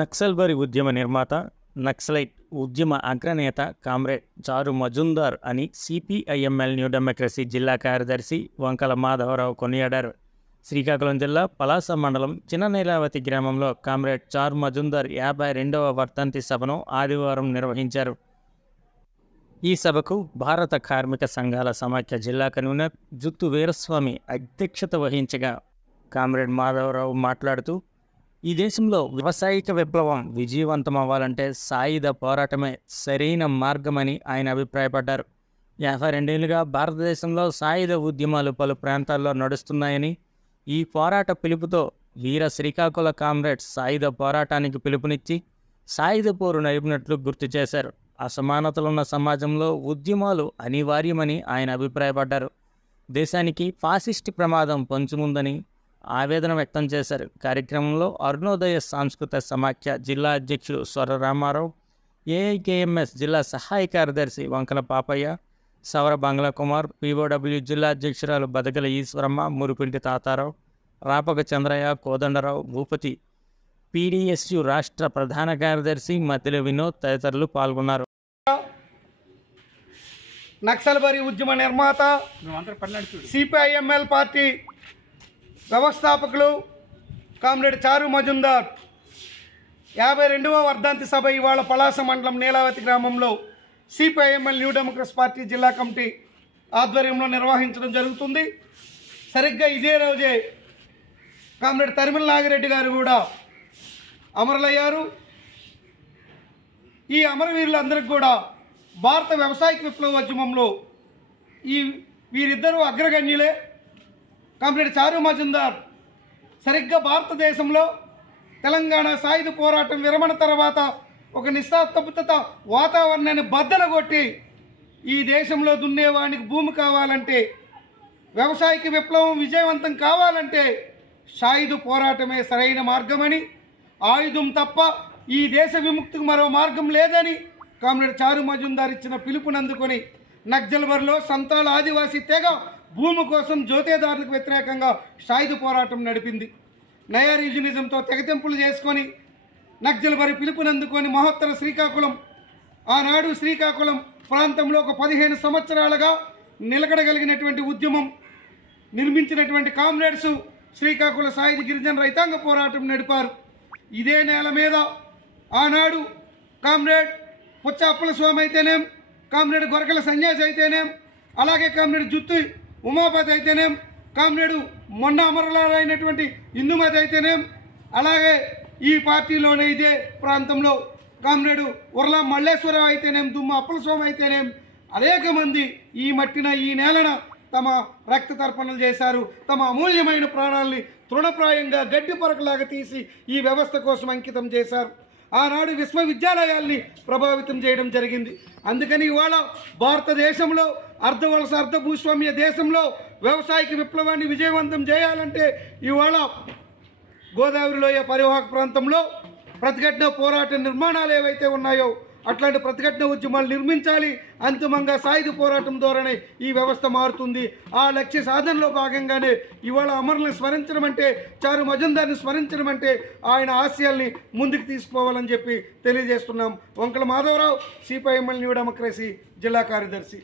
నక్సల్బరి ఉద్యమ నిర్మాత నక్సలైట్ ఉద్యమ అగ్రనేత కామ్రేడ్ చారు మజుందార్ అని సిపిఐఎంఎల్ న్యూ డెమోక్రసీ జిల్లా కార్యదర్శి వంకల మాధవరావు కొనియాడారు. శ్రీకాకుళం జిల్లా పలాస మండలం చిన్ననేలావతి గ్రామంలో కామ్రేడ్ చారు మజుందార్ యాభై రెండవ వర్ధంతి సభను ఆదివారం నిర్వహించారు. ఈ సభకు భారత కార్మిక సంఘాల సమాఖ్య జిల్లా కన్వీనర్ జుత్తు వీరస్వామి అధ్యక్షత వహించగా కామ్రేడ్ మాధవరావు మాట్లాడుతూ ఈ దేశంలో వ్యవసాయిక విప్లవం విజయవంతం అవ్వాలంటే సాయుధ పోరాటమే సరైన మార్గమని ఆయన అభిప్రాయపడ్డారు. యాభై రెండేళ్ళుగా భారతదేశంలో సాయుధ ఉద్యమాలు పలు ప్రాంతాల్లో నడుస్తున్నాయని ఈ పోరాట పిలుపుతో వీర శ్రీకాకుళ కామ్రేడ్స్ సాయుధ పోరాటానికి పిలుపునిచ్చి సాయుధ పోరు నడిపినట్లు గుర్తు చేశారు. అసమానతలున్న సమాజంలో ఉద్యమాలు అనివార్యమని ఆయన అభిప్రాయపడ్డారు. దేశానికి ఫాసిస్ట్ ప్రమాదం పంచుముందని ఆవేదన వ్యక్తం చేశారు. కార్యక్రమంలో అరుణోదయ సాంస్కృతిక సమాఖ్య జిల్లా అధ్యక్షుడు స్వర రామారావు ఏఐకేఎంఎస్ జిల్లా సహాయ కార్యదర్శి వంకల పాపయ్య సవర బంగ్లా కుమార్ పీఓడబ్ల్యూ జిల్లా అధ్యక్షురాలు బదగల ఈశ్వరమ్మ మురిపింటి తాతారావు రాపక చంద్రయ్య కోదండరావు భూపతి పీడిఎస్యు రాష్ట్ర ప్రధాన కార్యదర్శి మధ్యల వినోద్ తదితరులు పాల్గొన్నారు. నక్సల్బరి ఉద్యమ నిర్మాత సిపిఐఎంఎల్ పార్టీ వ్యవస్థాపకులు కామ్రేడ్ చారు మజుందార్. యాభై రెండవ వర్ధాంతి సభ ఇవాళ పలాస మండలం నీలావతి గ్రామంలో సిపిఐఎంఎల్ న్యూ డెమోక్రస్ పార్టీ జిల్లా కమిటీ ఆధ్వర్యంలో నిర్వహించడం జరుగుతుంది. సరిగ్గా ఇదే రోజే కామ్రేడ్ తరిమల నాగిరెడ్డి గారు కూడా అమరులయ్యారు. ఈ అమరవీరులందరికీ కూడా భారత వ్యవసాయ విప్లవ ఉద్యమంలో ఈ వీరిద్దరూ అగ్రగణ్యులే. కామ్రేడ్ చారు మజుందార్. సరిగ్గా భారతదేశంలో తెలంగాణ సాయుధ పోరాటం విరమణ తర్వాత ఒక నిస్సాత్తబుద్ధత వాతావరణాన్ని బద్దలగొట్టి ఈ దేశంలో దున్నేవానికి భూమి కావాలంటే వ్యవసాయకి విప్లవం విజయవంతం కావాలంటే సాయుధ పోరాటమే సరైన మార్గమని ఆయుధం తప్ప ఈ దేశ విముక్తికి మరో మార్గం లేదని కామ్రేడ్ చారు మజుందార్ ఇచ్చిన పిలుపునందుకొని నక్జల్వర్లో సంతాల ఆదివాసీ తెగ భూమి కోసం జ్యోతేదారులకు వ్యతిరేకంగా సాయుధ పోరాటం నడిపింది. నయా రివిజనిజంతో తెగతెంపులు చేసుకొని నక్జల్బరి పిలుపునందుకొని మహోత్తర శ్రీకాకుళం ఆనాడు శ్రీకాకుళం ప్రాంతంలో ఒక పదిహేను సంవత్సరాలుగా నిలకడగలిగినటువంటి ఉద్యమం నిర్మించినటువంటి కామ్రేడ్స్ శ్రీకాకుళ సాయుధ గిరిజన రైతాంగ పోరాటం నడిపారు. ఇదే నేల మీద ఆనాడు కామ్రేడ్ పుచ్చ అప్పల స్వామి అయితేనేం కామ్రేడ్ గొరకల సన్యాసి అయితేనేం అలాగే కామ్రేడ్ జుత్తు ఉమాపతి అయితేనేం కామ్రేడు మొన్న అమరులైనటువంటి హిందుమతి అయితేనేం అలాగే ఈ పార్టీలోనే ఇదే ప్రాంతంలో కామ్రేడు ఉర్లా మల్లేశ్వరరావు అయితేనేం దుమ్మ అప్పల స్వామి అయితేనేం అనేక మంది ఈ మట్టిన ఈ నేలన తమ రక్త తర్పణలు చేశారు. తమ అమూల్యమైన ప్రాణాల్ని తృణప్రాయంగా గడ్డి పొరకలాగా తీసి ఈ వ్యవస్థ కోసం అంకితం చేశారు. ఆనాడు విశ్వవిద్యాలయాల్ని ప్రభావితం చేయడం జరిగింది. అందుకని ఇవాళ భారతదేశంలో అర్ధవలస అర్ధ భూస్వామ్య దేశంలో వ్యవసాయక విప్లవాన్ని విజయవంతం చేయాలంటే ఇవాళ గోదావరి లోయ పరివాహక ప్రాంతంలో ప్రతిఘటన పోరాట నిర్మాణాలు ఏవైతే ఉన్నాయో అట్లాంటి ప్రతిఘటన ఉద్యమాలు నిర్మించాలి. అంతిమంగా సాయుధ పోరాటం ద్వారానే ఈ వ్యవస్థ మారుతుంది. ఆ లక్ష్య సాధనలో భాగంగానే ఇవాళ అమరులను స్మరించడం అంటే చారు మజుందార్ని స్మరించడం అంటే ఆయన ఆశయాల్ని ముందుకు తీసుకోవాలని చెప్పి తెలియజేస్తున్నాం. Vankala Madhavarao CPIML New Democracy జిల్లా కార్యదర్శి.